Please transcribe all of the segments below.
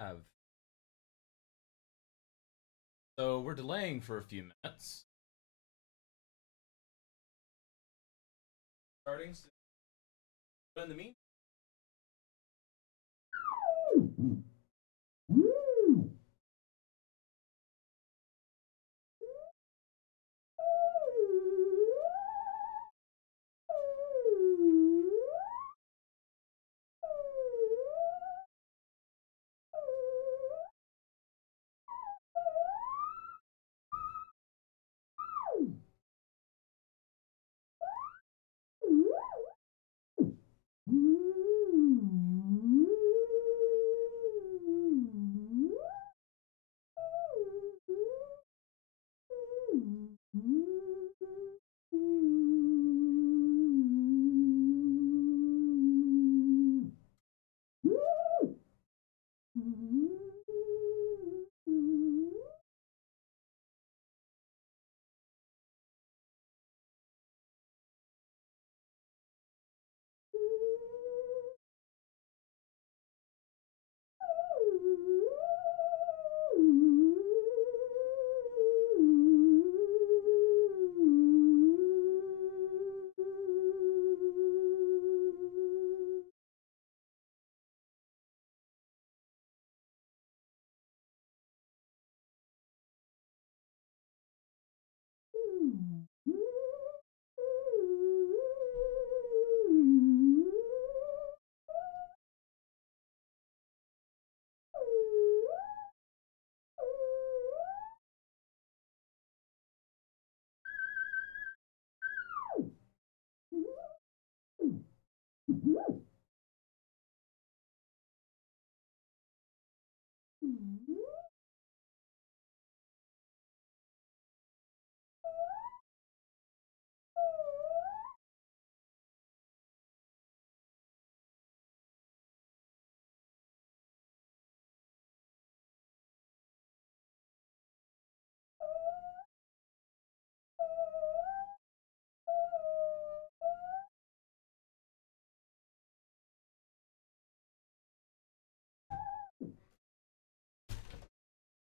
have. So we're delaying for a few minutes. Starting soon. But in the meantime.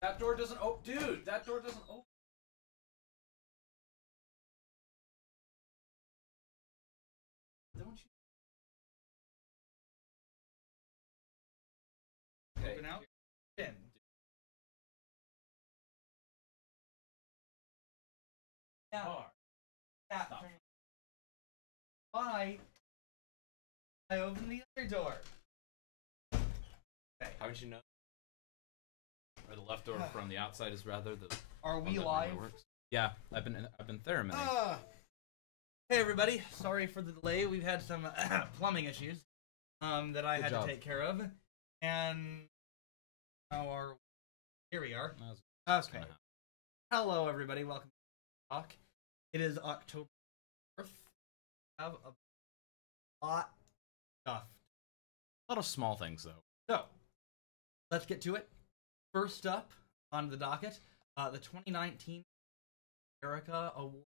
That door doesn't open. Dude, that door doesn't open. Don't you? Okay. Open out. In. Yeah. Yeah. Why? I opened the other door. Okay. How would you know? Or the left door from the outside is rather the. Are we live? Yeah, I've been theremin. Hey everybody, sorry for the delay. We've had some plumbing issues that I had to take care of, and now here we are. Okay. Hello everybody, welcome to Talk. It is October 4th. We have a lot of stuff. A lot of small things though. So let's get to it. First up on the docket, the 2019 America Award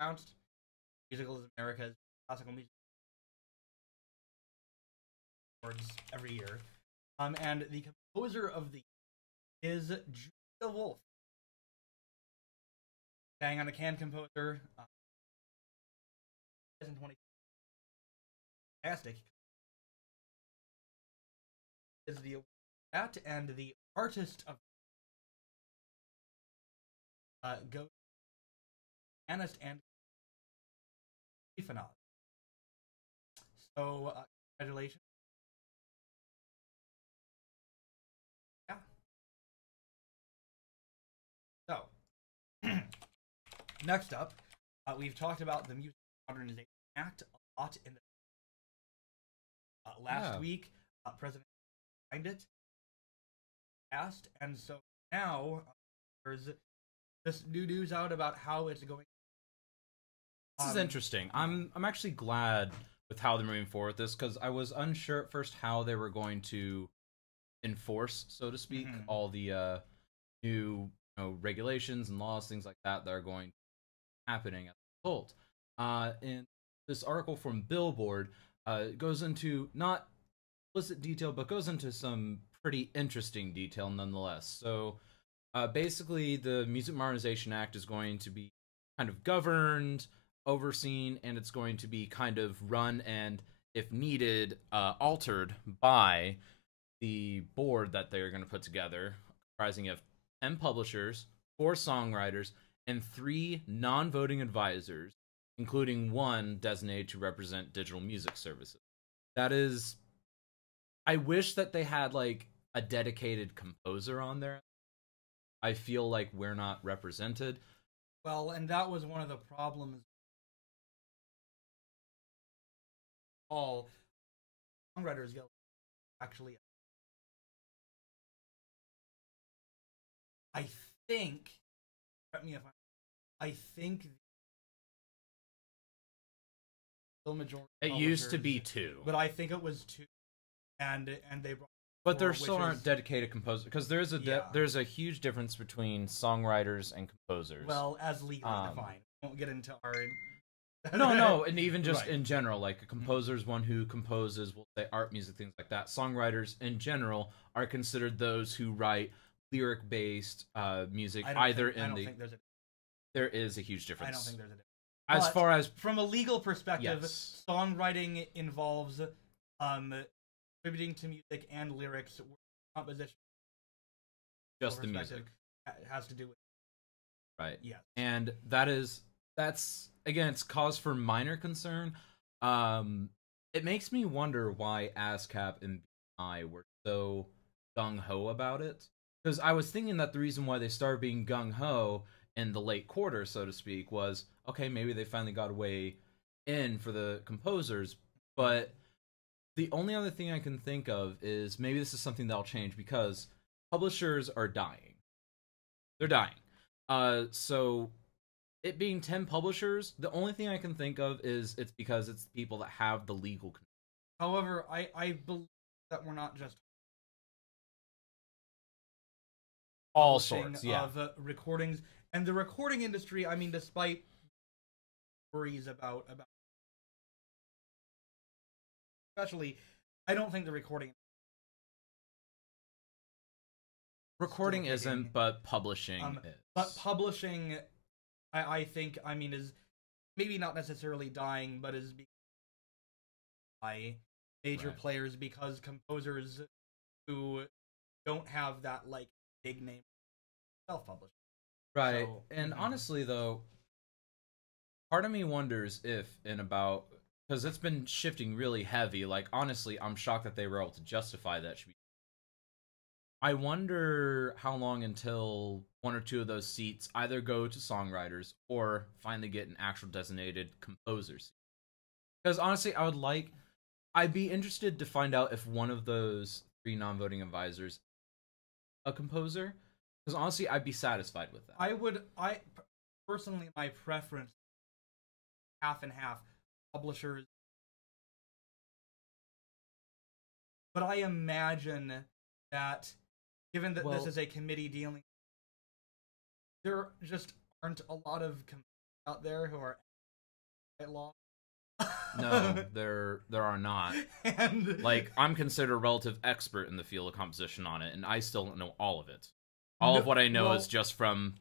announced. Musical is America's classical music awards every year, and the composer of the year is Julia Wolf. Bang on the can composer. In 20, fantastic. Is the award that, and the artist of goes pianist and Fanat. So congratulations. Yeah. So next up, we've talked about the Music Modernization Act a lot in the last week. President signed it. Passed, and so now there's this new news out about how it's going. This is interesting. I'm actually glad with how they're moving forward with this, because I was unsure at first how they were going to enforce, so to speak, all the new regulations and laws, things like that are going to be happening as a result. In this article from Billboard, it goes into not explicit detail, but goes into some pretty interesting detail nonetheless. So basically, the Music Modernization Act is going to be kind of governed, overseen, and it's going to be kind of run and, if needed, altered by the board that they're going to put together, comprising of 10 publishers, 4 songwriters, and 3 non-voting advisors, including 1 designated to represent digital music services. That is... I wish that they had, like, a dedicated composer on there. I feel like we're not represented. Well, and that was one of the problems. All Songwriters Guild actually, I think, correct me if I think the majority. It used to be 2, but I think it was 2, and they brought. But there still aren't dedicated composers, because there's a huge difference between songwriters and composers. Well, as legally defined, won't get into our. No, and even just in general, like a composer is one who composes, we'll say, art, music, things like that. Songwriters in general are considered those who write lyric-based music. There is a huge difference. I don't think there's a difference. As far as from a legal perspective, songwriting involves contributing to music and lyrics, composition. Just the music has to do with. Right. Yeah. And that's again, it's cause for minor concern. It makes me wonder why ASCAP and BI were so gung-ho about it. Because I was thinking that the reason why they started being gung-ho in the late quarter, so to speak, was, okay, maybe they finally got a way in for the composers, but the only other thing I can think of is maybe this is something that'll change, because publishers are dying. They're dying. So it being 10 publishers, the only thing I can think of is it's because it's people that have the legal control. However, I believe that we're not just all sorts of recordings, and the recording industry, I mean, despite worries about especially, I don't think the recording isn't, but publishing is. But publishing, I think, I mean, is maybe not necessarily dying, but is by major players, because composers who don't have that, like, big name self-publishing. Right. So, and honestly, though, part of me wonders if in about, because it's been shifting really heavy, like, honestly, I'm shocked that they were able to justify that. I wonder how long until 1 or 2 of those seats either go to songwriters or finally get an actual designated composer seat. Because honestly, I'd be interested to find out if one of those 3 non-voting advisors a composer. Because honestly, I'd be satisfied with that. I personally, my preference, half and half, publishers. But I imagine that, given that this is a committee dealing, there just aren't a lot of out there who are at law. No, there are not. And like, I'm considered a relative expert in the field of composition on it, and I still don't know all of it. All of what I know is just from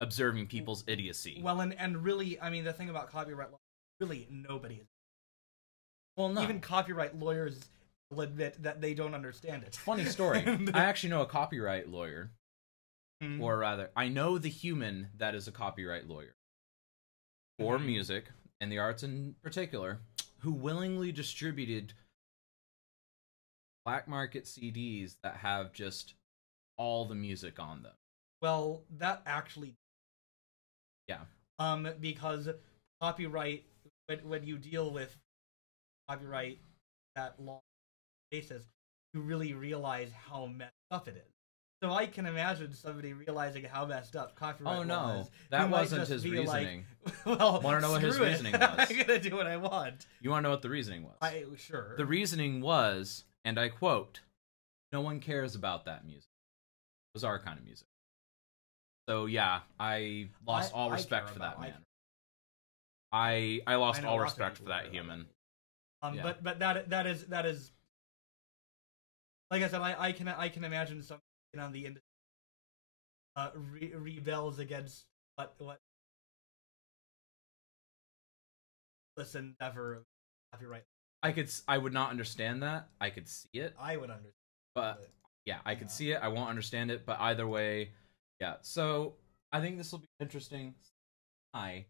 observing people's idiocy. Well, and really, I mean, the thing about copyright law, really nobody is. Well, no. Even copyright lawyers will admit that they don't understand it. Funny story. I actually know a copyright lawyer. Mm-hmm. Or rather, I know the human that is a copyright lawyer. For music, and the arts in particular, who willingly distributed black market CDs that have just all the music on them. Well, that actually... Yeah. Because copyright, when you deal with copyright that long basis, you really realize how messed up it is. So I can imagine somebody realizing how messed up copyright law is. That wasn't his reasoning. Like, well, want to know what his reasoning was? I'm gonna do what I want. You want to know what the reasoning was? Sure. The reasoning was, and I quote, "No one cares about that music. It was our kind of music." So yeah, I lost all respect for that man. I lost all respect for that human. But that is like I said, I can imagine something on the industry rebels against what listen ever copyright. I would not understand that. I could see it. I would understand. But yeah, I could see it. I won't understand it, but either way, yeah. So I think this will be interesting. Hi.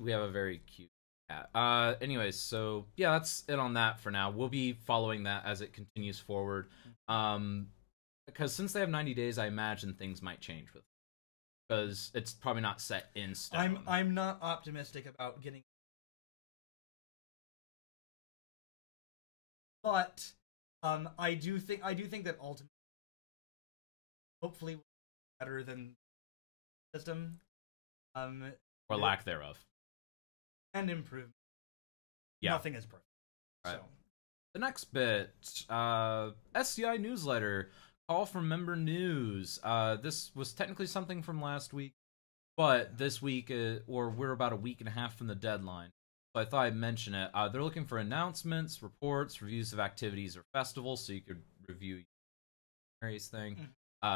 We have a very cute cat. Anyways, so yeah, that's it on that for now. We'll be following that as it continues forward. Because since they have 90 days, I imagine things might change with it. Because it's probably not set in stone. I'm not optimistic about getting, but I do think that ultimately, hopefully, better than system, or lack thereof, and improvement. Yeah, nothing is perfect. Right. So the next bit, SCI Newsletter. Call from member news. This was technically something from last week, but this week, or we're about a week and a half from the deadline, so I thought I'd mention it. They're looking for announcements, reports, reviews of activities or festivals, so you could review various things,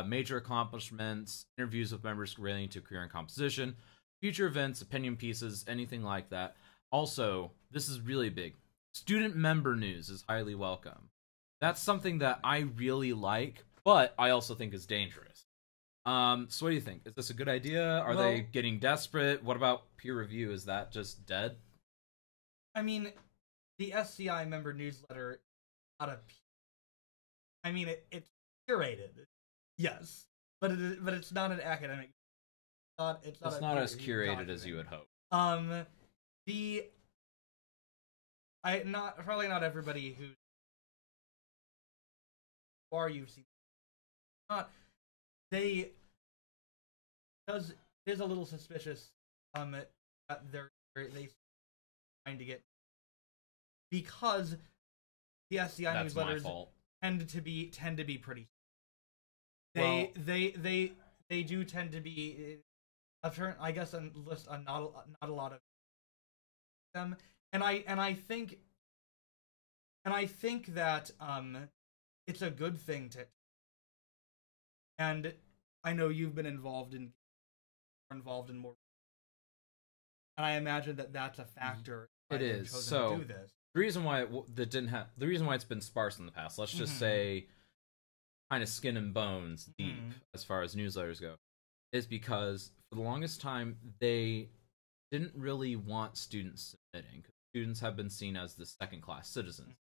major accomplishments, interviews with members relating to career and composition, future events, opinion pieces, anything like that. Also, this is really big. Student member news is highly welcome. That's something that I really like, but I also think is dangerous. So what do you think? Is this a good idea? Are they getting desperate? What about peer review? Is that just dead? I mean, the SCI member newsletter, it's curated, yes, but it's not an academic. It's not as curated document as you would hope. Probably not everybody who you've seen. It is a little suspicious that they trying to get, because the SCI newsletters tend to be pretty. They do tend to be. I guess not a lot of them, and I think that it's a good thing to. And I know you've been involved in more, and I imagine that that's a factor. It is. So to do this. The reason why the reason why it's been sparse in the past, let's just say, kind of skin and bones deep as far as newsletters go, is because for the longest time they didn't really want students submitting. Students have been seen as the second-class citizens,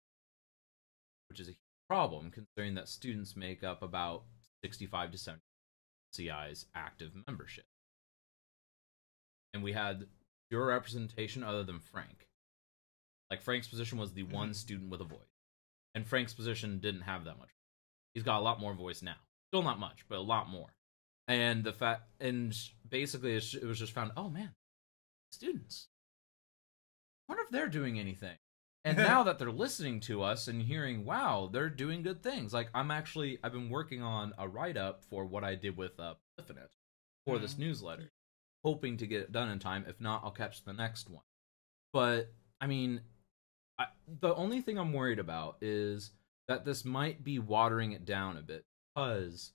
which is a problem considering that students make up about 65 to 70% CI's active membership. And we had zero representation other than Frank. Like, Frank's position was the one student with a voice. And Frank's position didn't have that much. He's got a lot more voice now. Still not much, but a lot more. And basically it was just found, oh man, students. I wonder if they're doing anything. And now that they're listening to us and hearing, wow, they're doing good things. Like, I've been working on a write-up for what I did with Polyphonet for this newsletter, hoping to get it done in time. If not, I'll catch the next one. But, I mean, the only thing I'm worried about is that this might be watering it down a bit, because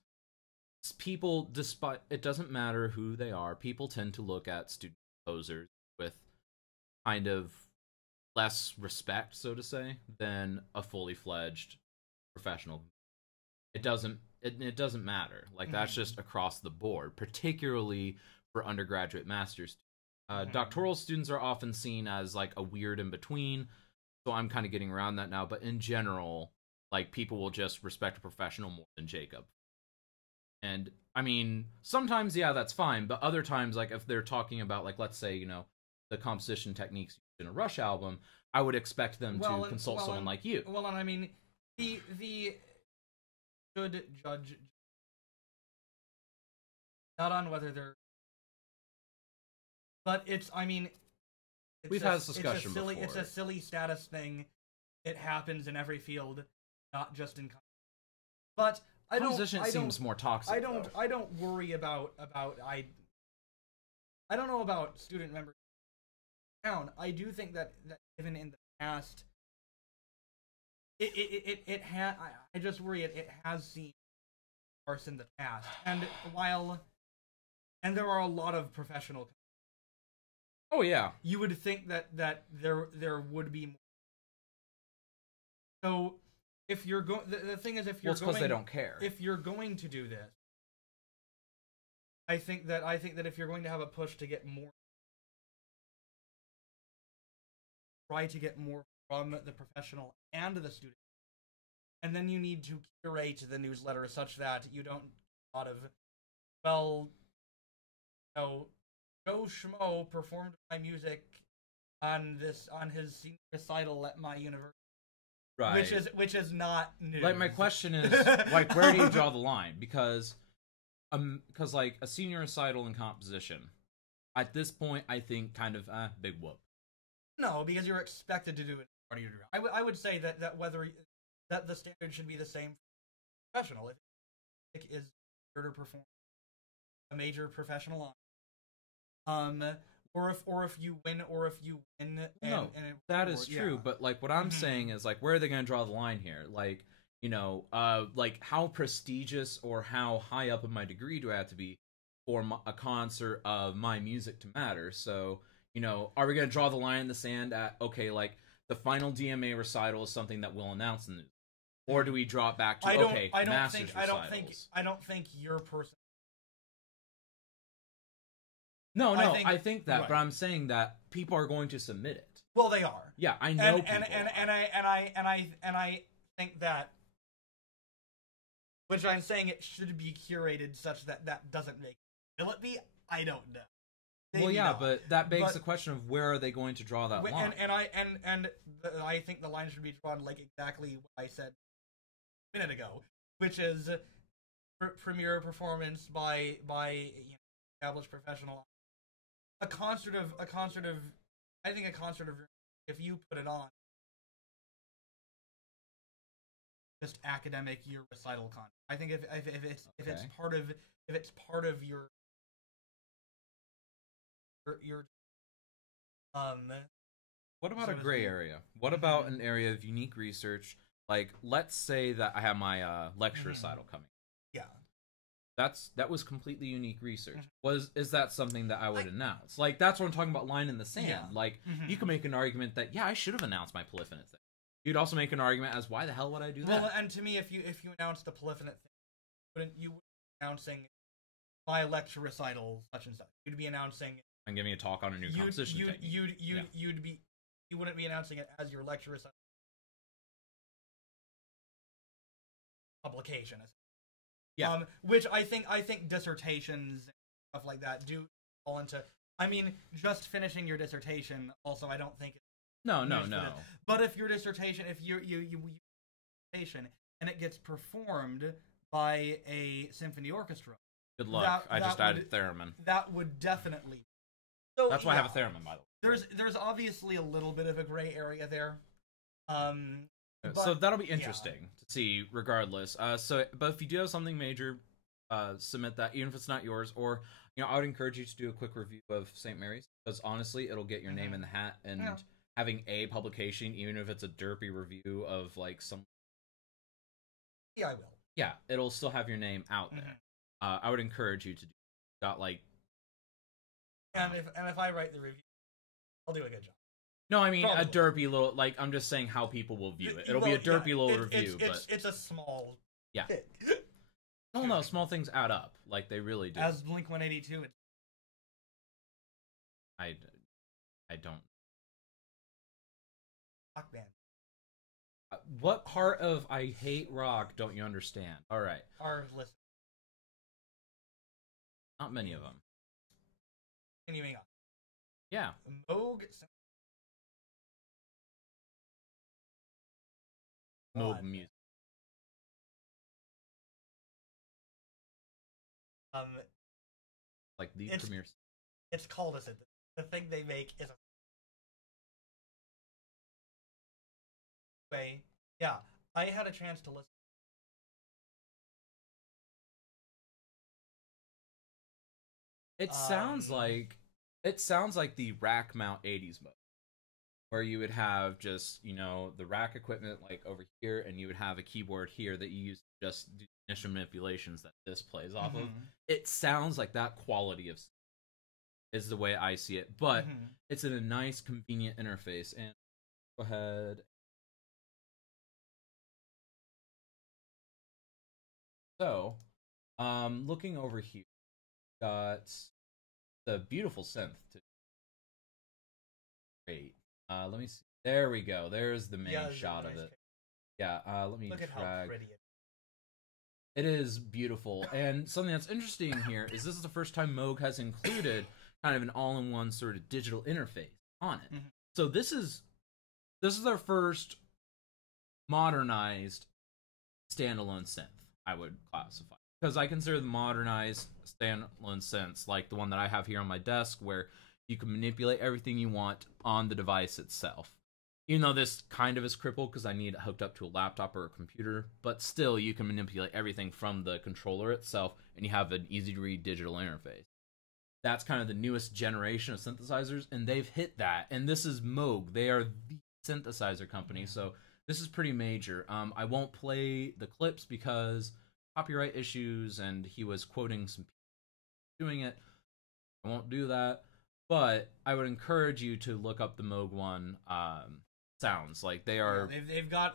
people, despite, it doesn't matter who they are, people tend to look at student composers with kind of less respect, so to say, than a fully fledged professional. It doesn't matter. Like, that's just across the board, particularly for undergraduate masters. Doctoral students are often seen as like a weird in between, so I'm kind of getting around that now. But in general, like, people will just respect a professional more than Jacob. And I mean, sometimes, yeah, that's fine, but other times, like, if they're talking about, like, let's say, the composition techniques in a Rush album, I would expect them to consult someone like you. Well, and I mean, the should judge not on whether they're, but it's, I mean, we've had this discussion before. It's a silly status thing. It happens in every field, not just in. But composition seems more toxic. I don't worry about I don't know about student members. I do think that even in the past, I just worry it has seen farce in the past, and there are a lot of professional. Oh yeah, you would think that there would be more. So if you're going, the thing is, if you're because they don't care. If you're going to do this, I think that if you're going to have a push to get more, try to get more from the professional and the student, and then you need to curate the newsletter such that you don't a lot of, well, you know, Joe Schmo performed my music on his senior recital at my university. Right. Which is not news. Like, my question is, like, where do you draw the line? Because like a senior recital in composition, at this point, I think kind of big whoop. No, because you're expected to do it. I would say that the standard should be the same for professional. If it is here to perform a major professional honor, or if you win. That is true. But like what I'm saying is, like, where are they going to draw the line here? Like, you know, like how prestigious or how high up in my degree do I have to be for a concert of my music to matter? So, you know, are we going to draw the line in the sand at, okay, like the final DMA recital is something that we'll announce in the news, or do we draw it back to I don't think your person. No, I think that, right. But I'm saying that people are going to submit it. Well, they are. Yeah, I know. And I think that, which I'm saying it should be curated such that doesn't make. Will it be? I don't know. Maybe well, yeah, not. But that begs the question of where are they going to draw that line? I think the line should be drawn like exactly what I said a minute ago, which is premiere performance by you know, established professional. A concert of if you put it on, just academic year recital content. I think if it's part of your what about a gray area? What about an area of unique research? Like, let's say that I have my lecture recital coming. Yeah. That was completely unique research. Is that something that I would announce? Like, that's what I'm talking about, line in the sand. Yeah. Like, you can make an argument that, yeah, I should have announced my polyphonate thing. You'd also make an argument as, why the hell would I do that? Well, and to me, if you announce the polyphonate thing, you wouldn't be announcing my lecture recital such and such. You'd be announcing. I'm giving a talk on a new composition technique. You wouldn't be announcing it as your lecture recital publication. Yeah. Which I think dissertations and stuff like that do fall into. I mean, just finishing your dissertation. Also, I don't think. No. But if your dissertation, if you dissertation and it gets performed by a symphony orchestra, good luck. I just added theremin. That would definitely. So, that's why I have a theremin, by the way. There's obviously a little bit of a gray area there. So that'll be interesting to see, regardless. But if you do have something major, submit that, even if it's not yours. Or, you know, I would encourage you to do a quick review of St. Mary's, because honestly, it'll get your name in the hat. And having a publication, even if it's a derpy review of like some, I will. Yeah, it'll still have your name out there. I would encourage you to do that, like. And if I write the review, I'll do a good job. No, I mean, probably. A derpy little, like, I'm just saying how people will view it. It'll be a derpy little review, but... It's a small... Yeah. No, small things add up. Like, they really do. As Blink-182... I don't... Rock band. What part of I hate rock don't you understand? Alright. Our list. Not many of them. Continuing on. Yeah. Moog music. Like these premieres. It's called as the thing they make is a. Anyway, yeah, I had a chance to listen. It sounds like the rack mount 80s mode, where you would have just, you know, the rack equipment like over here, and you would have a keyboard here that you use to just do initial manipulations that this plays off of. It sounds like that quality of is the way I see it, but it's in a nice, convenient interface. And go ahead. So, looking over here, got the beautiful synth. Great. Let me see. There we go. There's the main shot of it. Yeah. Let me look at how pretty it is. Beautiful. And something that's interesting here is this is the first time Moog has included kind of an all-in-one sort of digital interface on it. So this is their first modernized standalone synth, I would classify, because I consider the modernized standalone synths like the one that I have here on my desk, where you can manipulate everything you want on the device itself. Even though this kind of is crippled because I need it hooked up to a laptop or a computer, but still you can manipulate everything from the controller itself, and you have an easy-to-read digital interface. That's kind of the newest generation of synthesizers, and they've hit that. And this is Moog. They are the synthesizer company, so this is pretty major. I won't play the clips because copyright issues, and he was quoting some people doing it. I won't do that. But I would encourage you to look up the Moog One sounds. Like they are. Yeah,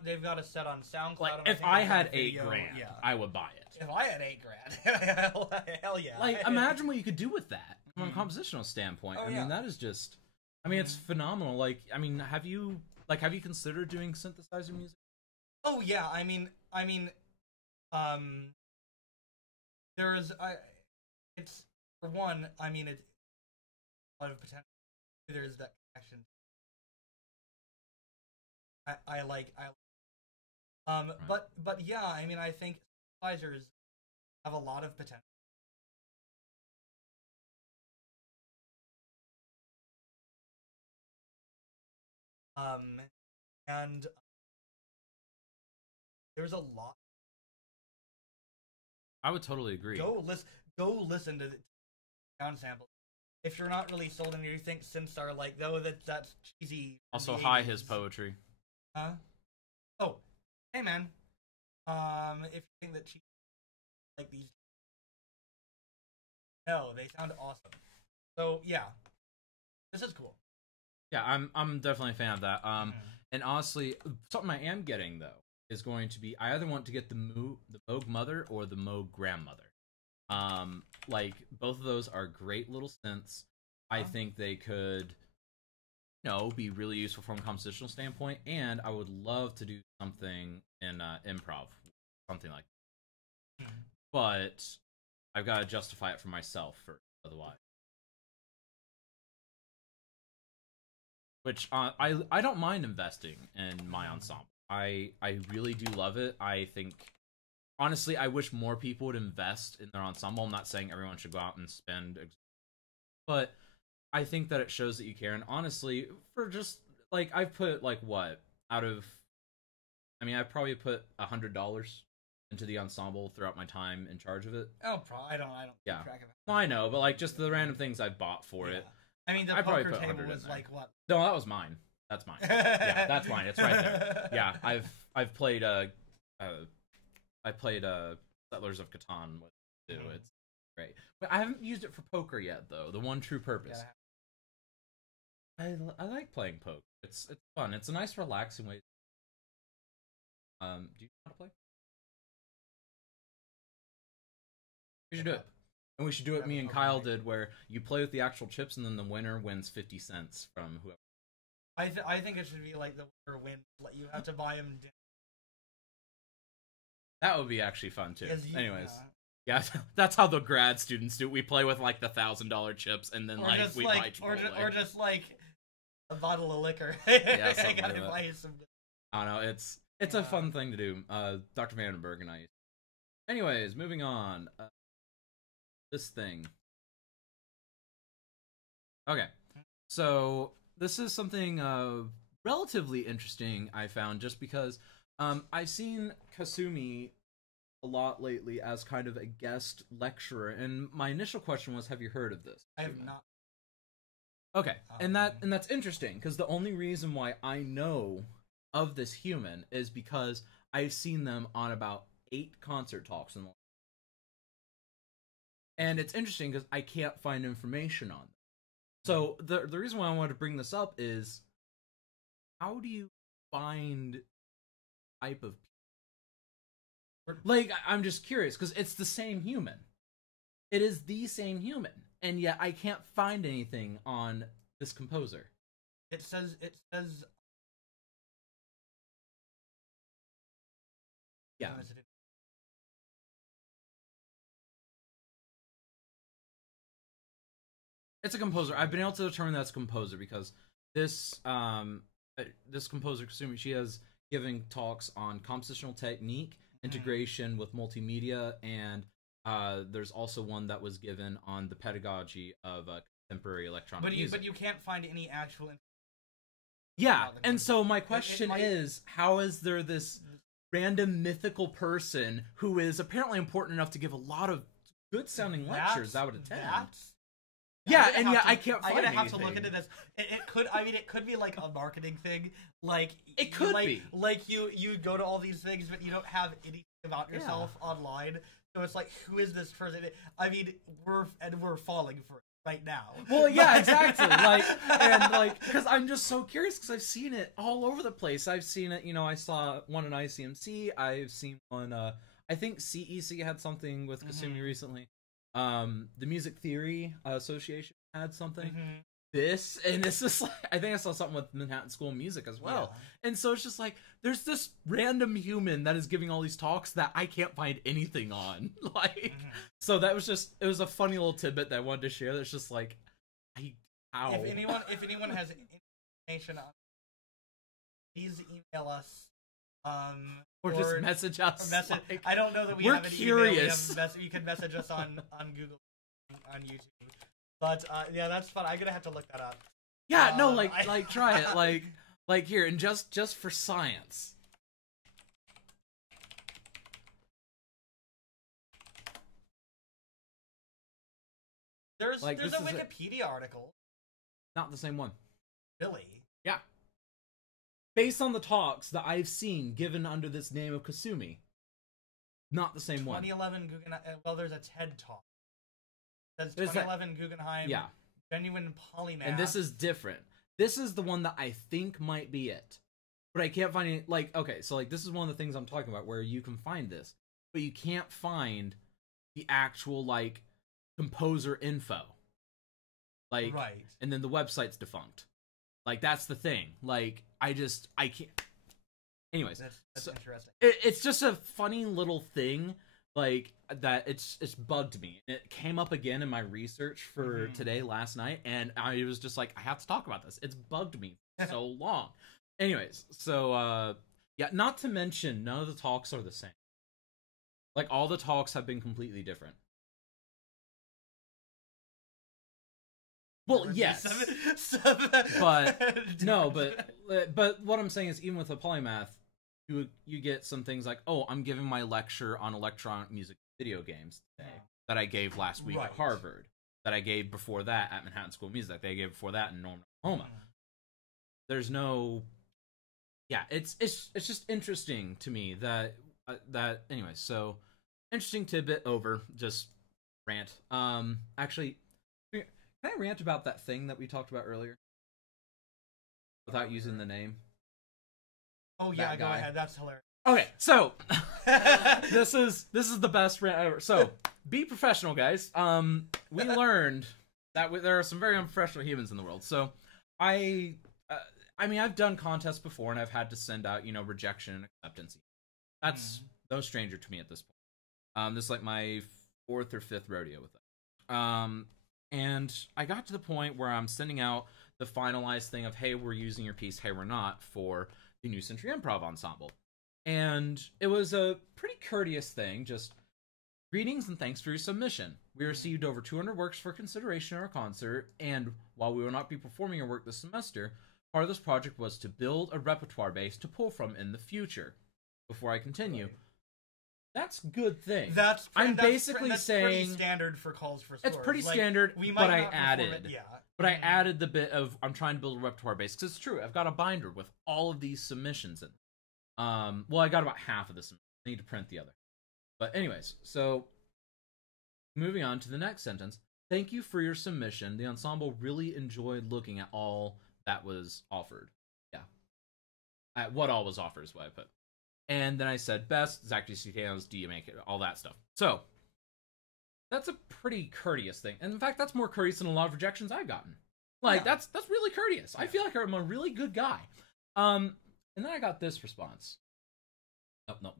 they've got a set on SoundCloud. Like if I had $8,000, I would buy it. If I had $8,000, hell yeah! Like imagine what you could do with that from a compositional standpoint. I mean, that is just. I mean, it's phenomenal. Like, I mean, have you considered doing synthesizer music? Oh yeah, I mean, it's for one. I mean, it's a lot of potential. There's that connection. I like. Right. But yeah, I mean, I think synthesizers have a lot of potential. And there's a lot. I would totally agree. Go listen to the sound samples. If you're not really sold and you think synths are like, though, that's cheesy. Also, hi his poetry. Huh? Oh, hey man. If you think that cheesy like these, no, they sound awesome. So yeah, this is cool. Yeah, I'm definitely a fan of that. And honestly, something I am getting though is going to be I either want to get the Moog Mother or the Moog Grandmother. Like both of those are great little synths. I think they could, you know, be really useful from a compositional standpoint, and I would love to do something in improv, something like that. But I've got to justify it for myself first, otherwise. Which I don't mind investing in my ensemble. I really do love it. I think, honestly, I wish more people would invest in their ensemble. I'm not saying everyone should go out and spend, but I think that it shows that you care. And honestly, for just like I've put like what out of, I mean, I've probably put $100 into the ensemble throughout my time in charge of it. Oh, I don't keep track of it. Well, I know, but like just the random things I bought for it. I mean, the poker table was like what? No, that was mine. That's mine. Yeah, that's mine. It's right there. Yeah, I've played I played Settlers of Catan with it too. It's great. But I haven't used it for poker yet though. The one true purpose. I like playing poker. It's fun. It's a nice relaxing way. Do you know how to play? We should do it. And we should do what me and Kyle did, where you play with the actual chips, and then the winner wins 50 cents from whoever. I think it should be like the winner wins. You have to buy him dinner. That would be actually fun too. Anyways, yeah, that's how the grad students do it. We play with like the $1,000 chips, and then like we buy Chipotle. Or just like a bottle of liquor. Yeah, I gotta buy you some. I don't know. It's a fun thing to do. Dr. Vandenberg and I. Anyways, moving on. This thing. Okay, so this is something relatively interesting I found, just because I've seen Kasumi a lot lately as kind of a guest lecturer, and my initial question was, have you heard of this? I have not. Okay, and that's interesting, because the only reason why I know of this human is because I've seen them on about 8 concert talks in the. And it's interesting because I can't find information on them. So the reason why I wanted to bring this up is, how do you find type of, like, I'm just curious, because it's the same human. It is the same human, and yet I can't find anything on this composer. It says yeah. It's a composer. I've been able to determine that's a composer because this composer, Kasumi, she has given talks on compositional technique, integration with multimedia, and there's also one that was given on the pedagogy of contemporary electronic music. But you can't find any actual. Yeah, and so my question is, how is there this random mythical person who is apparently important enough to give a lot of good sounding lectures I would attend? Yeah, and I can't find anything. I'm gonna have to look into this. It could be like a marketing thing. Like it could be. Like you go to all these things, but you don't have anything about yourself online. So it's like, who is this person? I mean, we're falling for it right now. Well, yeah, exactly. Because I'm just so curious, because I've seen it all over the place. I've seen it. I saw one in ICMC. I've seen one. I think CEC had something with Kasumi recently. The Music Theory Association had something. And it's just like, I think I saw something with Manhattan School of Music as well. Yeah. And so it's just like, there's this random human that is giving all these talks that I can't find anything on. So that was just, it was a funny little tidbit that I wanted to share. That's just like, how? If anyone has information on, please email us. Or just message us. I don't know that we have an curious. email. You can message us on Google, on YouTube. But yeah, that's fun. I'm gonna have to look that up. Yeah, no, try it. Like here, and just for science. There's a Wikipedia article. Not the same one. Really? Yeah. Based on the talks that I've seen given under this name of Kasumi. Not the same one. 2011 Guggenheim. Well, there's a TED Talk. It says 2011 Guggenheim. Yeah. Genuine Polymath. And this is different. This is the one that I think might be it. But I can't find any, okay, so this is one of the things I'm talking about where you can find this. But you can't find the actual, composer info. Right. And then the website's defunct. That's the thing. I can't. Anyways, that's interesting. It's just a funny little thing, that it's bugged me. It came up again in my research for today, last night, and I was just like, I have to talk about this. It's bugged me so long. Anyways, so yeah, not to mention, none of the talks are the same. All the talks have been completely different. Well, yes, but no, but what I'm saying is, even with a polymath, you get some things like, oh, I'm giving my lecture on electronic music video games today that I gave last week at Harvard, that I gave before that at Manhattan School of Music, that I gave before that in Norman, Oklahoma. There's no, yeah, it's just interesting to me that anyway. So interesting tidbit over. Just rant. Actually. Can I rant about that thing that we talked about earlier? Without using the name? Oh yeah, go ahead. That's hilarious. Okay, so this is the best rant ever. So be professional, guys. We learned that there are some very unprofessional humans in the world. So I mean, I've done contests before, and I've had to send out, rejection and acceptance. That's no stranger to me at this point. This is my 4th or 5th rodeo with it. And I got to the point where I'm sending out the finalized thing of, hey, we're using your piece, hey, we're not, for the New Century Improv Ensemble. And it was a pretty courteous thing, just, greetings and thanks for your submission. We received over 200 works for consideration in our concert, and while we will not be performing your work this semester, part of this project was to build a repertoire base to pull from in the future. Before I continue, That's a good thing. I'm basically saying pretty standard for calls for scores. It's pretty like, standard, we might but I not added. it, yeah. But I added the bit of I'm trying to build a repertoire base because it's true. I've got a binder with all of these submissions in. Well, I got about half of this. I need to print the other. But anyways, so moving on to the next sentence. Thank you for your submission. The ensemble really enjoyed looking at all that was offered. Yeah. At what all was offered is what I put. And then I said, best, exactly details, do you make it, all that stuff. So, that's a pretty courteous thing. And in fact, that's more courteous than a lot of rejections I've gotten. Like, that's really courteous. I feel like I'm a really good guy. And then I got this response. Nope.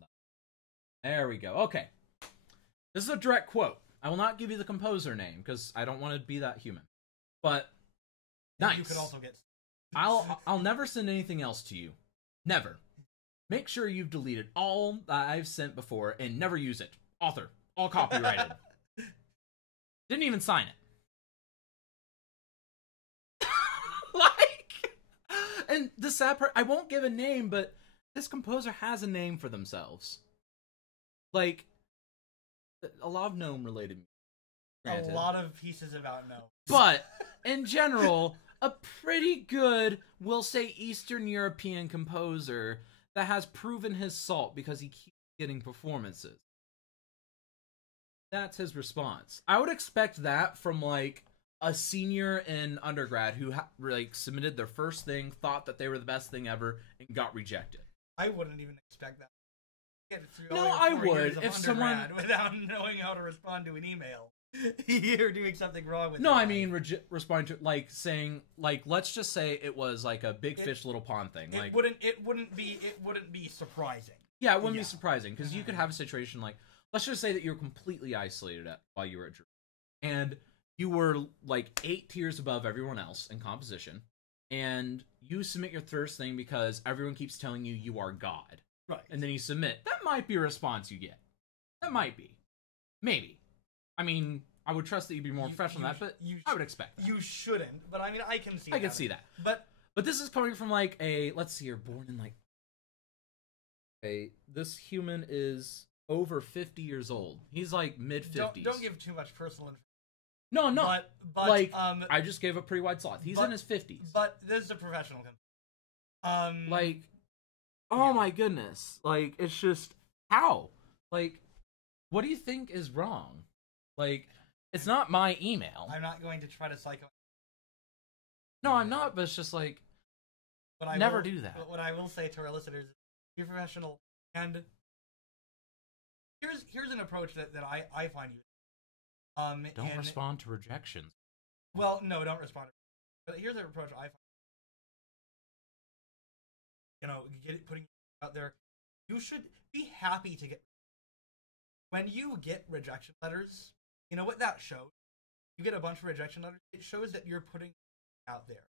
There we go. Okay. This is a direct quote. I will not give you the composer name, because I don't want to be that human. But, nice. You could also get... I'll never send anything else to you. Never. Make sure you've deleted all that I've sent before and never use it. Author. All copyrighted. Didn't even sign it. And the sad part, I won't give a name, but this composer has a name for themselves. Like, a lot of gnome related. Granted. A lot of pieces about gnomes. But, in general, a pretty good, we'll say, Eastern European composer that has proven his salt because he keeps getting performances. That's his response. I would expect that from, like, a senior in undergrad who, submitted their first thing, thought that they were the best thing ever, and got rejected. I wouldn't even expect that. No, I would. If someone... Without knowing how to respond to an email. You're doing something wrong with No, I mean, respond to, like, saying, like, let's just say it was, like, a big fish, little pond thing. It wouldn't be surprising. Yeah, it wouldn't be surprising, because you could have a situation like, let's just say that you were completely isolated while you were at Drew, and you were, like, 8 tiers above everyone else in composition, and you submit your first thing because everyone keeps telling you you are God. Right. And then you submit. That might be a response you get. That might be. Maybe. I mean, I would trust that you'd be more professional than that, but I would expect that. You shouldn't, but I mean, I can see that. I can see that. But this is coming from, like, let's see, you're born in, like, this human is over 50 years old. He's, like, mid-50s. Don't give too much personal information. No, I'm not. But like, I just gave a pretty wide swath. He's in his 50s. But this is a professional company. Like, oh my goodness. Like, it's just, how? Like, what do you think is wrong? Like, it's not my email. I'm not going to try to psycho... No, I'm not, but it's just like, never do that. What I will say to our listeners is, be professional, and here's an approach that I find useful. Don't respond to rejections. Well, no, don't respond. But here's an approach I find. Putting it out there. You should be happy to get... When you get rejection letters, you know what that shows? You get a bunch of rejection letters. It shows that you're putting it out there,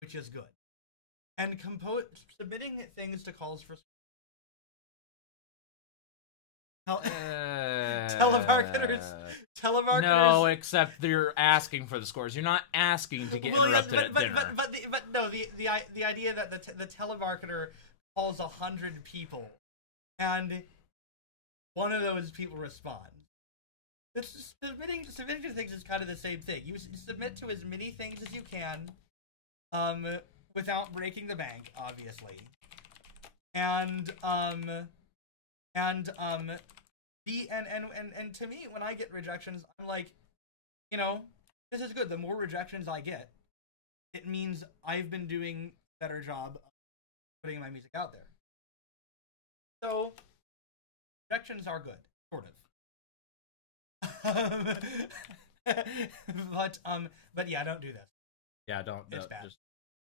which is good. And submitting things to calls for... telemarketers. No, except you're asking for the scores. You're not asking to get interrupted at dinner. But no, the idea that the telemarketer calls 100 people, and one of those people responds. Submitting to things is kind of the same thing. You submit to as many things as you can, without breaking the bank, obviously, and to me, when I get rejections, I'm like, this is good. The more rejections I get, it means I've been doing a better job of putting my music out there. So, rejections are good, sort of. But yeah, don't do this. Yeah, don't. It's bad.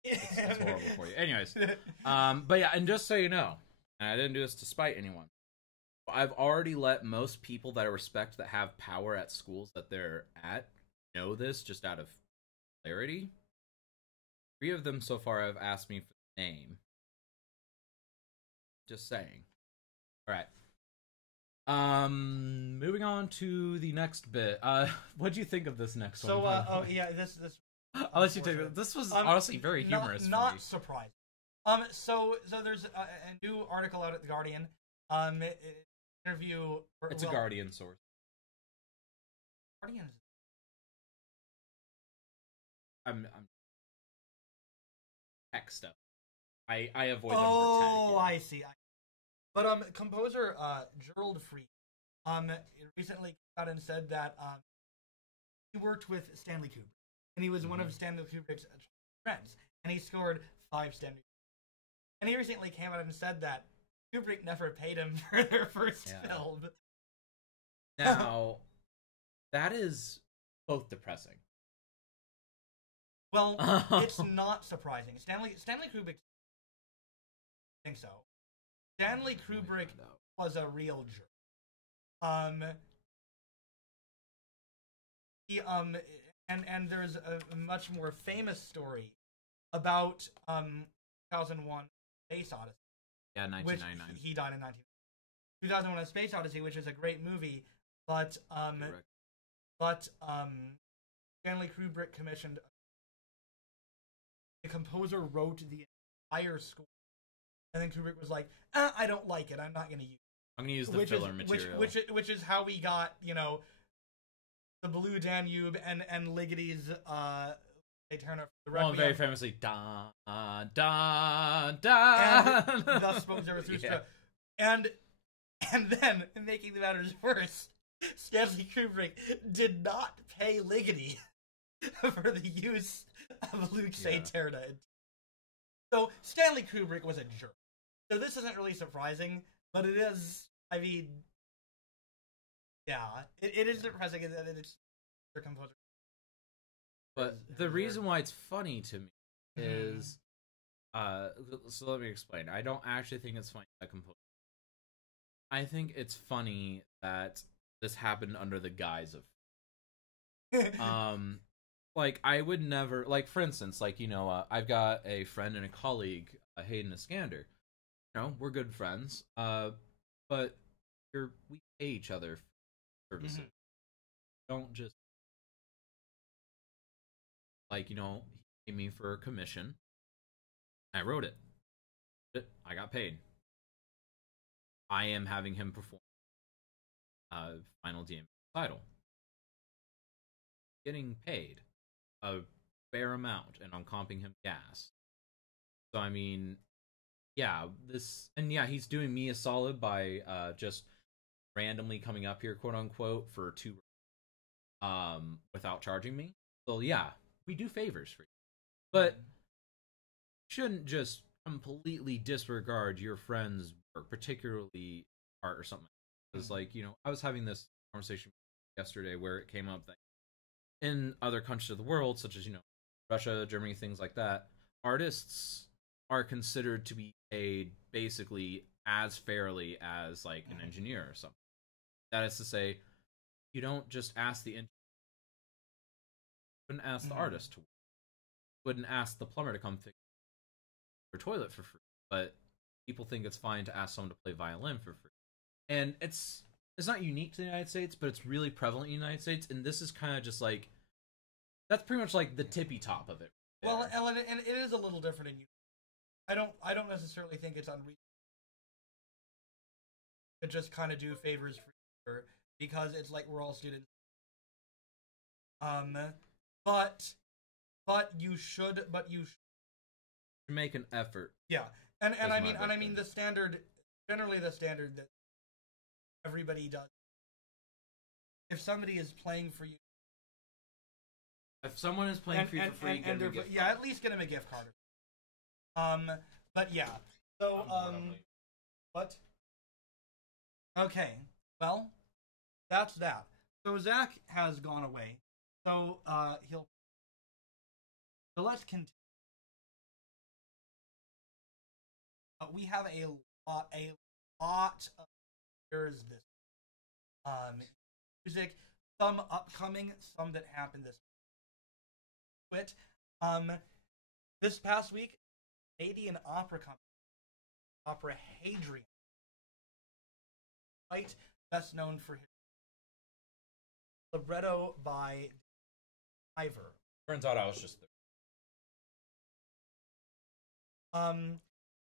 It's horrible for you. Anyways, but yeah, and just so you know, and I didn't do this to spite anyone, I've already let most people that I respect that have power at schools that they're at know this just out of clarity. 3 of them so far have asked me for the name. Just saying. Alright. Moving on to the next bit. What'd you think of this next one? This I'll let you take it. This was honestly very humorous. Not surprising. So there's a new article out at The Guardian. interview. It's a Guardian source. Guardians. I'm tech stuff. I avoid them for tech. Oh, I see. But composer Gerald Fried recently came out and said that he worked with Stanley Kubrick, and he was one of Stanley Kubrick's friends, and he scored 5 Stanley. And he recently came out and said that Kubrick never paid him for their first film. Now, that is both depressing. Well, it's not surprising. Stanley Kubrick. I think so. Stanley Kubrick was a real jerk. He and there's a much more famous story about 2001: Space Odyssey. Yeah, 1999. He died in 2001: A Space Odyssey, which is a great movie, but Stanley Kubrick commissioned. The composer wrote the entire score, and then Kubrick was like, "I don't like it. I'm not going to use it. I'm going to use the filler material." Which is how we got, the Blue Danube and Ligeti's Turner. Well, very famously, da da da. And thus spoke Zarathustra. And then, making the matters worse, Stanley Kubrick did not pay Ligeti for the use of Luke St. Terna. So Stanley Kubrick was a jerk. So this isn't really surprising, but it is. I mean, it is depressing that it's their composer. But the reason why it's funny to me is, so let me explain. I don't actually think it's funny that composer. I think it's funny that this happened under the guise of. Like, I would never, like, for instance, like, I've got a friend and a colleague, Hayden Iskander. We're good friends, but we pay each other for services. Don't just, like, he paid me for a commission. I wrote it. I got paid. I am having him perform final DM title. Getting paid a fair amount, and I'm comping him gas. So I mean, he's doing me a solid by just randomly coming up here, quote unquote, for 2 without charging me. So we do favors for you, but shouldn't just completely disregard your friend's work, particularly art or something. Because I was having this conversation yesterday where it came up that in other countries of the world, such as, Russia, Germany, things like that, artists are considered to be paid basically as fairly as, like, an engineer or something. That is to say, you don't just ask the engineer, you wouldn't ask the artist to work. You wouldn't ask the plumber to come fix your toilet for free. But people think it's fine to ask someone to play violin for free. And it's not unique to the United States, but it's really prevalent in the United States, and this is kind of just like, that's pretty much like the tippy top of it. Well, and it is a little different in you. I don't necessarily think it's unreasonable to just kind of do favors for you, because it's like we're all students. But you should make an effort. Yeah, and I mean the standard, generally the standard that everybody does. If somebody is playing for you, if someone is playing for you for free, get them a gift card. At least get them a gift card. But so what? Okay, well, that's that. So Zach has gone away. So So let's continue. We have a lot of years this music, some upcoming, some that happened this week. This past week, Canadian opera company, opera Hadrian, right, best known for his libretto by Ivor. Turns out I was just there.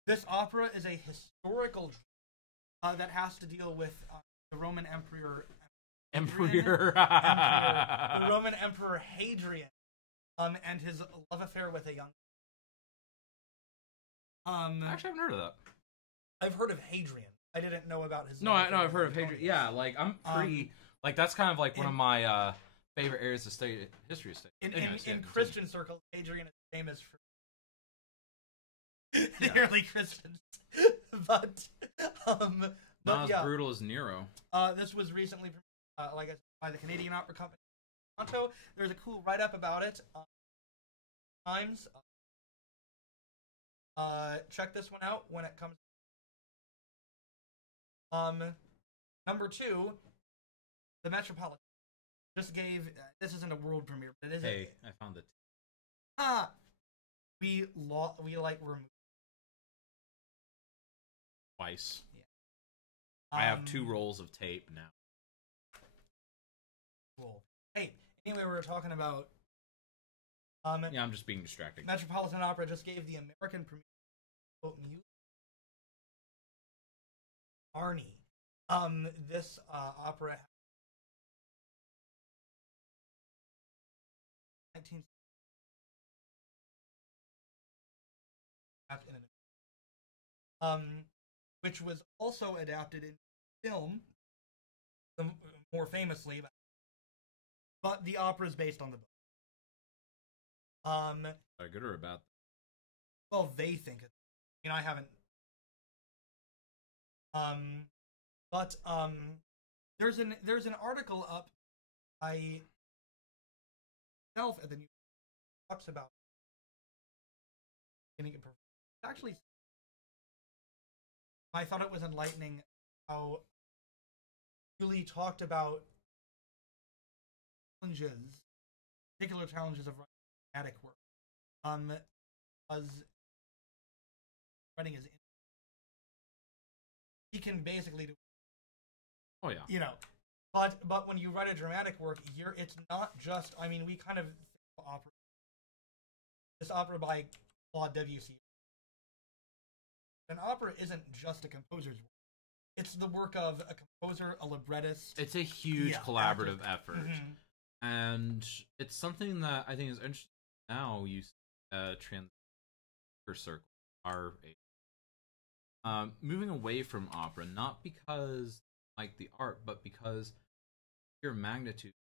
This opera is a historical that has to deal with the Roman Emperor. The Roman Emperor Hadrian, and his love affair with a young. Actually, I've heard of that. I've heard of Hadrian. I didn't know about his. No, I've heard of Hadrian. Yeah, like I'm pretty. Like that's kind of like one of my favorite areas to study history. In Christian circles, Hadrian is famous for the early Christians, but not as brutal as Nero. This was recently, like I said, by the Canadian Opera Company. Toronto. There's a cool write-up about it. Times. Check this one out when it comes. Number 2, the Metropolitan just gave. This isn't a world premiere, but it is. Hey, I found it. We removed twice. Yeah. I have 2 rolls of tape now. Cool. Hey, anyway, we were talking about. Yeah, I'm just being distracted. Metropolitan Opera just gave the American premiere Marnie. This opera 19 which was also adapted in film, more famously, but the opera is based on the book. Are good or bad? Well, they think it. I mean, I haven't. But there's an article up by myself at the New talks about getting it perfect. Actually, I thought it was enlightening how really talked about particular challenges of dramatic work. As writing is, he can basically do. Oh yeah. But when you write a dramatic work, it's not just. I mean, we kind of opera. This opera by Claude Debussy. An opera isn't just a composer's work. It's the work of a composer, a librettist. It's a huge collaborative effort. Mm-hmm. And it's something that I think is interesting now. You transfer circle are moving away from opera, not because like the art, but because your magnitude.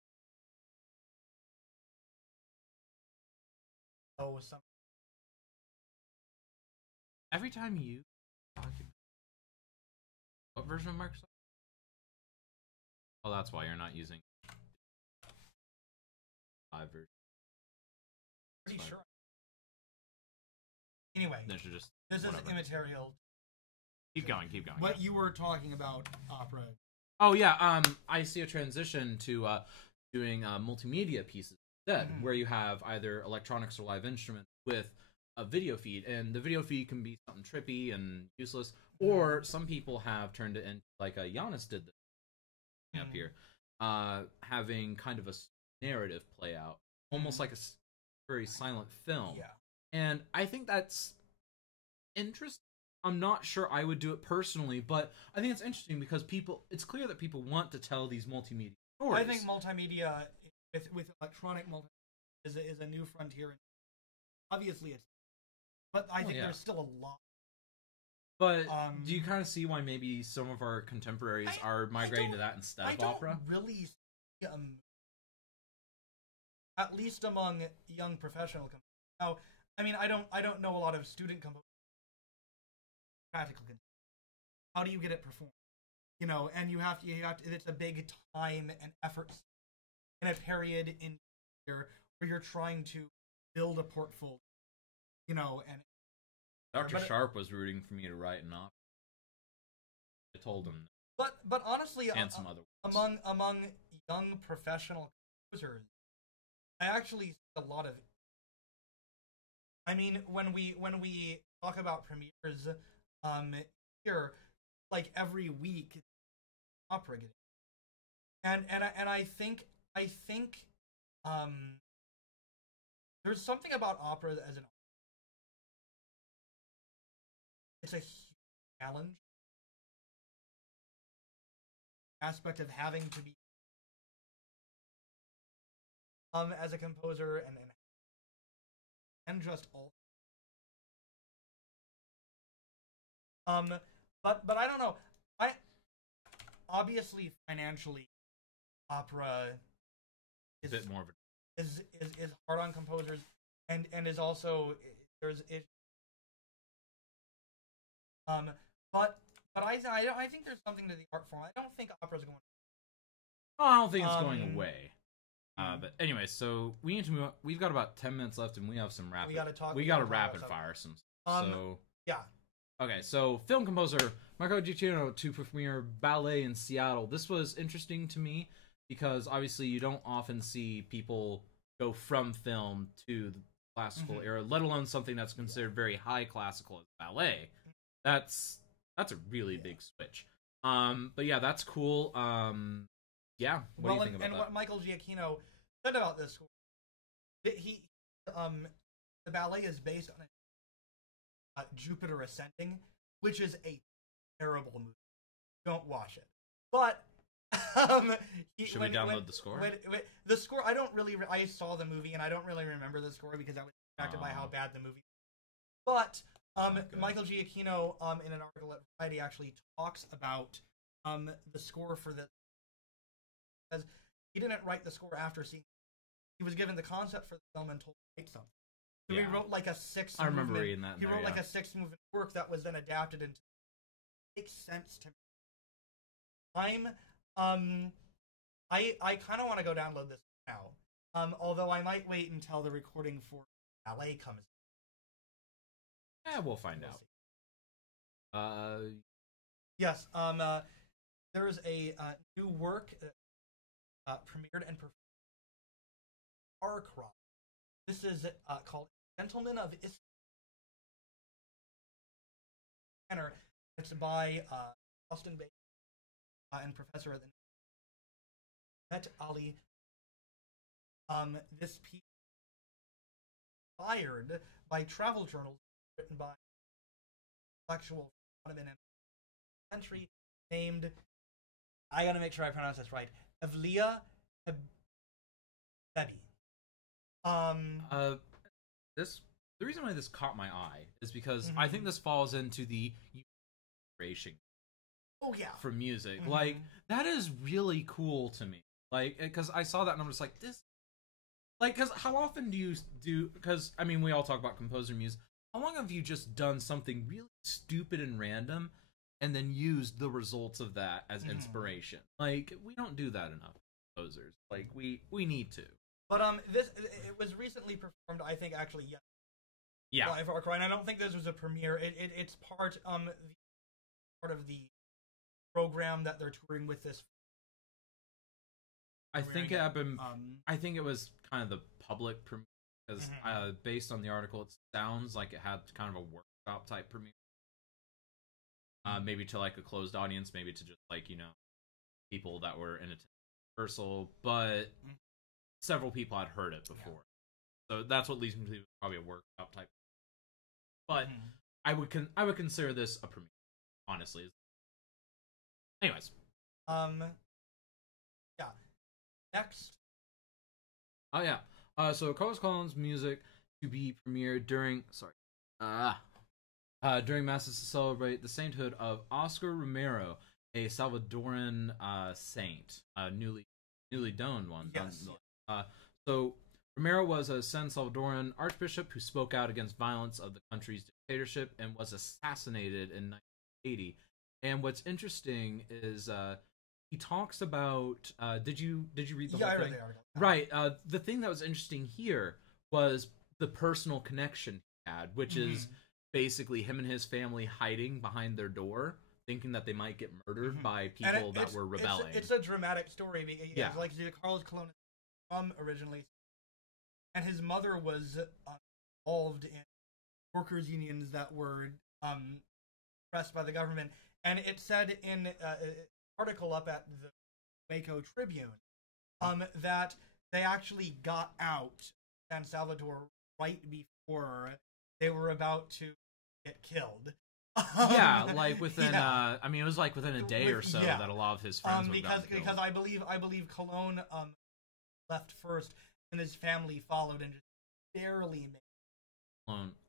Every time you document, what version of Microsoft? Well, that's why you're not using 5 version. Pretty sure. Anyway, this is immaterial. Keep going. What you were talking about, opera. Oh yeah, I see a transition to doing multimedia pieces instead, where you have either electronics or live instruments with a video feed, and the video feed can be something trippy and useless, or some people have turned it into like Giannis did this up here, having kind of a narrative play out, almost like a very silent film. Yeah. And I think that's interesting. I'm not sure I would do it personally, but I think it's interesting because it's clear that people want to tell these multimedia stories. I think multimedia with electronic multimedia is a new frontier. Obviously, it's, but I think there's still a lot. But do you kind of see why maybe some of our contemporaries are migrating to that instead of opera? I don't really see, at least among young professional composers. Now, I mean, I don't know a lot of student composers. Practical. How do you get it performed? And you have to. It's a big time and effort in a period in here where you're trying to build a portfolio. And Dr. Sharp was rooting for me to write an opera. I told him. But honestly, and some other among young professional composers, I actually see a lot of. I mean, when we talk about premieres. Here, like every week, opera getting, and I think there's something about opera as an it's a huge challenge, aspect of having to be as a composer and just all but I don't know. I obviously financially opera is a bit more of a... is hard on composers and is also there's it but I think there's something to the art form. I don't think opera's going. Oh, I don't think it's going away. But anyway, so we need to move on. We've got about 10 minutes left, and we have some rapid. We got to rapid fire some. So yeah. Okay, so film composer Marco Giacchino to premiere Ballet in Seattle. This was interesting to me because obviously you don't often see people go from film to the classical era, let alone something that's considered very high classical as ballet. That's a really big switch. But yeah, that's cool. Yeah, what do you think about that? What Michael Giacchino said about this score, the ballet is based on Jupiter Ascending, which is a terrible movie. Don't watch it. But should we download the score? The score, I saw the movie and I don't really remember the score because I was distracted by how bad the movie was. But Michael Giacchino in an article at Variety actually talks about the score for the, because he didn't write the score after seeing. He was given the concept for the film and told to write something. So he wrote like a six. I remember reading that. He wrote like a 6-movement work that was then adapted into. Makes sense to me. I kind of want to go download this now. Although I might wait until the recording for Ballet comes. Yeah, we'll find out. Yes. There's a new work premiered and performed. Arcroft. This is called Gentlemen of Istanbul. Tenor. It's by Boston-based and professor at the Mehmet Ali. This piece inspired by travel journals written by intellectual Ottoman century named, I gotta make sure I pronounce this right, Evliya Bebi. The reason why this caught my eye is because I think this falls into the inspiration. Oh yeah, for music, like that is really cool to me. Like, because I saw that and I'm just like, this, like, because how often do you do? Because I mean, we all talk about composer music. How long have you just done something really stupid and random, and then used the results of that as inspiration? Like, we don't do that enough, composers. Like, we need to. But it was recently performed. I think actually, yeah. Live Arcroft, and I don't think this was a premiere. It's part of the program that they're touring with this. I think I think it was kind of the public premiere because based on the article, it sounds like it had kind of a workshop type premiere. Maybe to like a closed audience, maybe to just like, you know, people that were in attendance rehearsal, but several people had heard it before, so that's what leads me to probably a workshop type. But I would consider this a premiere, honestly. Anyways, yeah. Next. Oh yeah. So Carlos Collins' music to be premiered during during masses to celebrate the sainthood of Oscar Romero, a Salvadoran saint, newly donned one. Yes. So Romero was a San Salvadoran archbishop who spoke out against violence of the country's dictatorship and was assassinated in 1980. And what's interesting is he talks about. Did you read the whole thing? I read the article. Right. The thing that was interesting here was the personal connection he had, which is basically him and his family hiding behind their door, thinking that they might get murdered by people that were rebelling. It's a dramatic story. Because, like Carlos Colon from originally, and his mother was involved in workers' unions that were pressed by the government. And it said in an article up at the Waco Tribune that they actually got out San Salvador right before they were about to get killed. Yeah, like within I mean, it was like within a day or so that a lot of his friends were because I believe Cologne left first, and his family followed and just barely made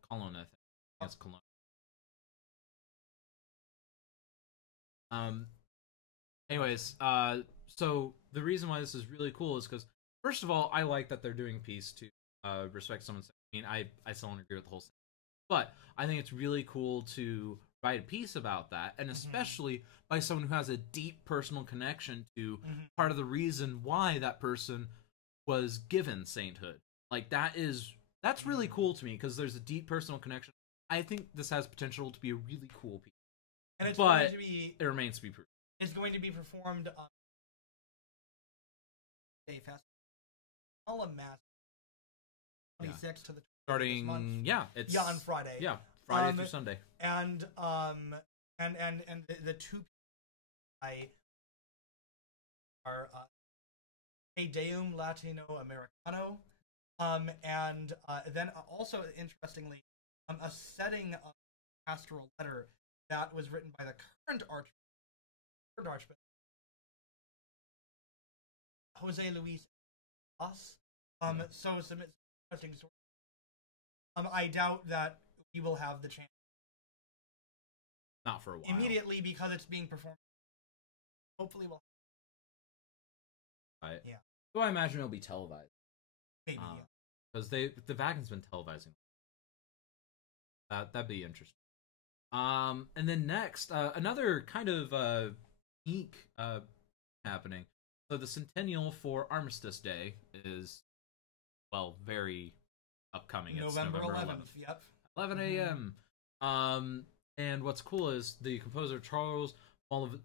Cologne, I think. Yes, Cologne. Anyways, so the reason why this is really cool is because, first of all, I like that they're doing peace to respect someone's. I mean, I still don't agree with the whole thing, but I think it's really cool to write a piece about that, and especially by someone who has a deep personal connection to part of the reason why that person was given sainthood. Like that's really cool to me because there's a deep personal connection. I think this has potential to be a really cool piece, and it's but going to be, it remains to be proved. It's going to be performed on a festival, all a mass 26th to the 20th starting month. on Friday. Friday through Sunday. And the two I are a Deum Latino Americano, and then also interestingly, a setting of a pastoral letter that was written by the current Archbishop Jose Luis Us. So some interesting stories. I doubt that we will have the chance. Not for a while. Immediately, because it's being performed. Hopefully we'll. Right. Yeah. So I imagine it'll be televised. Maybe, because the Vatican's been televising. That'd be interesting. And then next, another kind of unique happening. So the centennial for Armistice Day is, well, very upcoming. It's November 11th. Yep. 11 a.m. And what's cool is the composer Charles Mauleverer.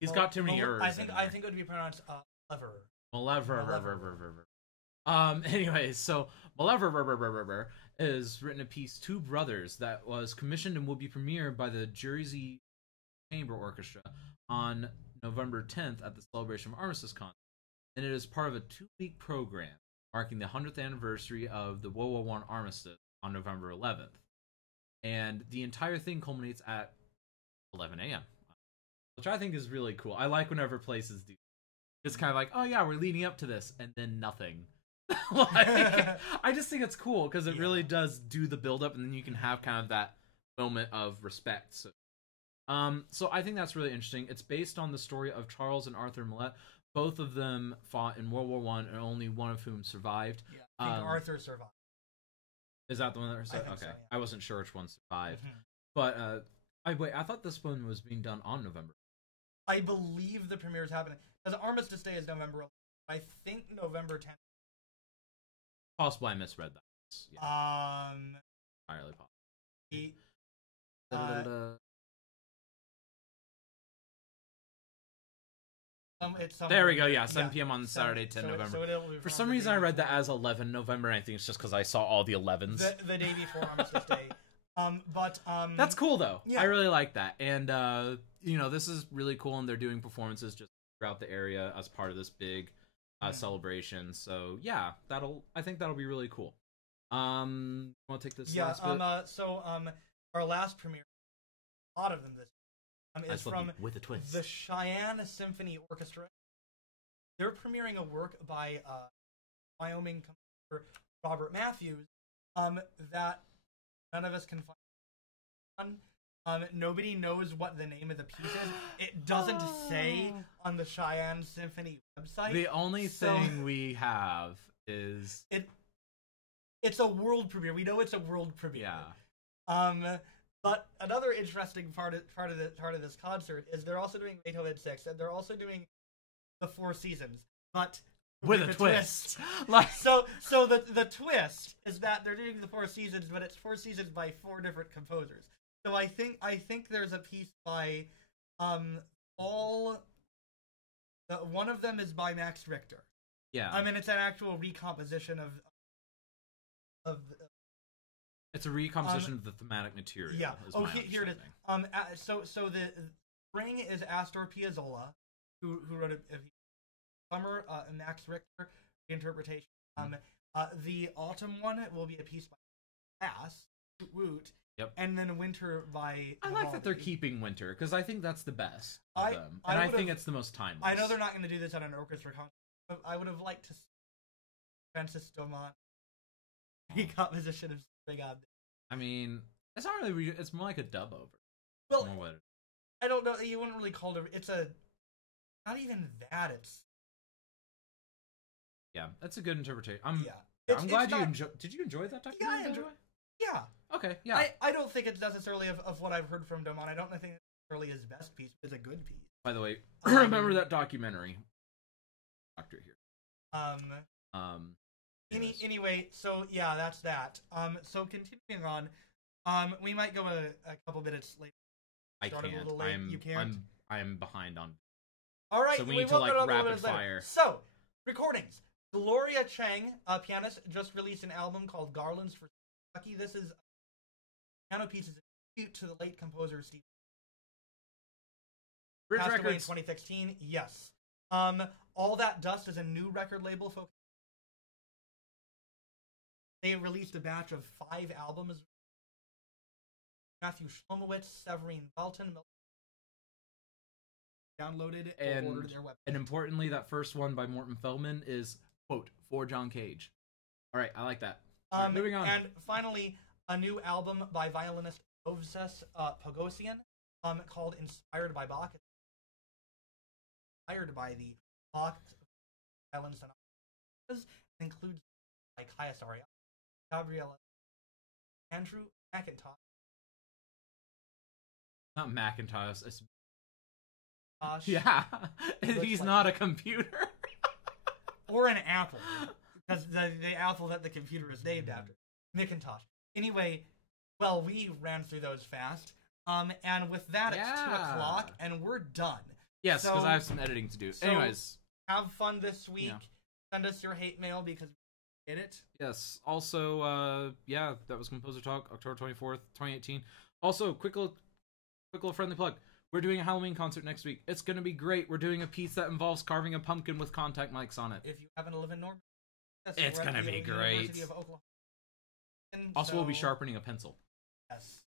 He's got too many errors. I think it would be pronounced Mauleverer. Anyways, so Mauleverer is written a piece, Two Brothers, that was commissioned and will be premiered by the Jersey Chamber Orchestra on November 10th at the Celebration of Armistice concert. And it is part of a 2-week program marking the 100th anniversary of the World War I Armistice on November 11th. And the entire thing culminates at 11 a.m., which I think is really cool. I like whenever places do. It's kind of like, oh yeah, we're leading up to this, and then nothing. I just think it's cool because it really does do the build-up, and then you can have kind of that moment of respect. So I think that's really interesting. It's based on the story of Charles and Arthur Millet. Both of them fought in World War I, and only one of whom survived. Yeah, I think Arthur survived. Is that the one that survived? Okay. So, yeah. I wasn't sure which one survived. But, I thought this one was being done on November. I believe the premiere is happening. Because Armistice Day is November 11th. I think November 10th. Possibly I misread that. Yeah. Entirely possible. There we go. Yeah, 7 p.m. on Saturday, 10 November. For some reason, I read that as 11 November, and I think it's just because I saw all the 11s. The day before Armistice Day. That's cool though. Yeah. I really like that, and this is really cool, and they're doing performances just throughout the area as part of this big celebration. So yeah, I think that'll be really cool. Want to take this? Yeah. Our last premiere, a lot of them is from with a twist. The Cheyenne Symphony Orchestra. They're premiering a work by Wyoming composer Robert Matthews that none of us can find. Nobody knows what the name of the piece is. It doesn't say on the Cheyenne Symphony website. The only thing we have is it's a world premiere. We know it's a world premiere. Yeah. But another interesting part of this concert is they're also doing Beethoven 6, and they're also doing the Four Seasons, but with a twist. So the twist is that they're doing the Four Seasons, but it's Four Seasons by 4 different composers. So I think there's a piece by one of them is by Max Richter. Yeah. I mean, it's an actual recomposition of it's a recomposition of the thematic material. Yeah. Here it is. So the spring is Astor Piazzolla, who wrote a summer, Max Richter interpretation. The autumn one will be a piece by Bass, Woot Woot. Yep. And then Winter by I like that they're keeping Winter, because I think that's the best of them. I And I think it's the most timeless. I know they're not going to do this at an orchestra concert, but I would have liked to see Francis Domont recomposition of Big God. I mean, it's not really, it's more like a dub over. Well, I don't know, you wouldn't really call it, it's a, not even that, it's... Yeah, that's a good interpretation. I'm glad you enjoyed. Did you enjoy that documentary? Yeah, I enjoyed. Yeah. Okay. Yeah. I don't think it's necessarily of what I've heard from Domont. I don't think it's necessarily his best piece. It's a good piece. By the way, remember that documentary. Doctor here. Anyway, so yeah, that's that. So continuing on, we might go a couple minutes late. I can't. A little late. You can't. I'm behind on. All right. So we need to like rapid fire. So recordings. Gloria Cheng, a pianist, just released an album called Garlands for Stucky. This is piano pieces to the late composer Steve. Bridge Passed away in Records. 2016. Yes. All That Dust is a new record label. They released a batch of 5 albums. Matthew Shlomowitz, Severine Belton, downloaded and ordered their website. And importantly, that first one by Morton Feldman is, quote, for John Cage. All right, I like that. Right, moving on. And finally, a new album by violinist Ovses Pogosian, called Inspired by Bach. Inspired by the Bach violin sonatas, includes like Caius Aria, Gabriella, Andrew McIntosh. Not Macintosh. It's... Yeah. He's not a computer. Or an apple. Because the apple that the computer is named after. Macintosh. Anyway, well, we ran through those fast. And with that, it's 2:00, and we're done. Yes, because I have some editing to do. So anyways. Have fun this week. Yeah. Send us your hate mail because we did it. Yes. Also, that was Composer Talk, October 24th, 2018. Also, quick little friendly plug. We're doing a Halloween concert next week. It's going to be great. We're doing a piece that involves carving a pumpkin with contact mics on it. If you happen to live in Norman, it's going to be great. Also, we'll be sharpening a pencil. Yes.